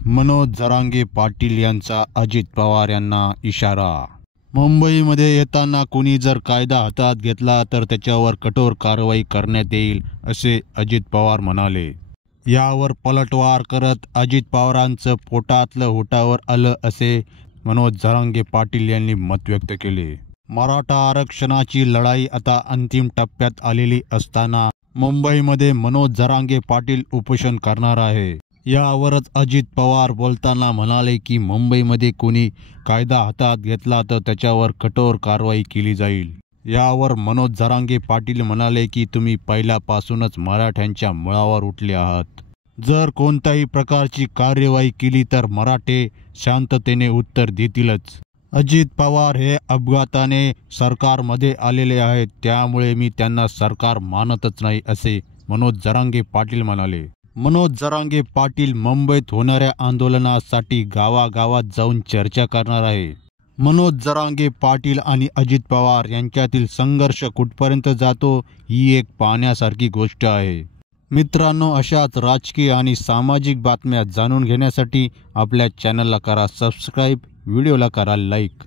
मनोज जरांगे पाटील यांचा अजित पवार यांना इशारा। मुंबईमध्ये येताना कुणी जर कायदा हातात घेतला तर त्याच्यावर कठोर कारवाई करण्यात येईल असे अजित पवार म्हणाले। यावर पलटवार करत अजित पवारांचं पोटातलं होटावर आलं असे मनोज जरांगे पाटील यांनी मत व्यक्त केले। मराठा आरक्षणाची लढाई आता अंतिम टप्प्यात आलेली असताना मुंबईमध्ये मनोज जरांगे पाटील उपोषण करणार आहे। यावरच अजित पवार बोलताना म्हणाले की मुंबईमध्ये कोणी कायदा हातात घेतला तर त्याच्यावर कठोर कारवाई केली जाईल। यावर मनोज जरांगे पाटील म्हणाले की तुम्ही पहिल्यापासूनच मराठ्यांच्या मुळावर उठले आहात। जर कोणत्याही प्रकारची कार्यवाही केली तर मराठे शांततेने उत्तर देतीलच। अजित पवार हे अपघाताने सरकारमध्ये आलेले आहेत, त्यामुळे मी त्यांना सरकार मानतच नाही असे मनोज जरांगे पाटील म्हणाले। मनोज जरांगे पाटील मुंबईत होणाऱ्या आंदोलनासाठी गावागावात जाऊन चर्चा करणार आहे। मनोज जरांगे पाटील आणि अजित पवार यांच्यातील संघर्ष कुठपर्यंत जातो ही एक पाहण्यासारखी गोष्ट आहे। मित्रांनो, अशाच राजकीय आणि सामाजिक बातम्या जाणून घेण्यासाठी आपल्या चॅनलला करा सबस्क्राईब, व्हिडिओला करा लाईक।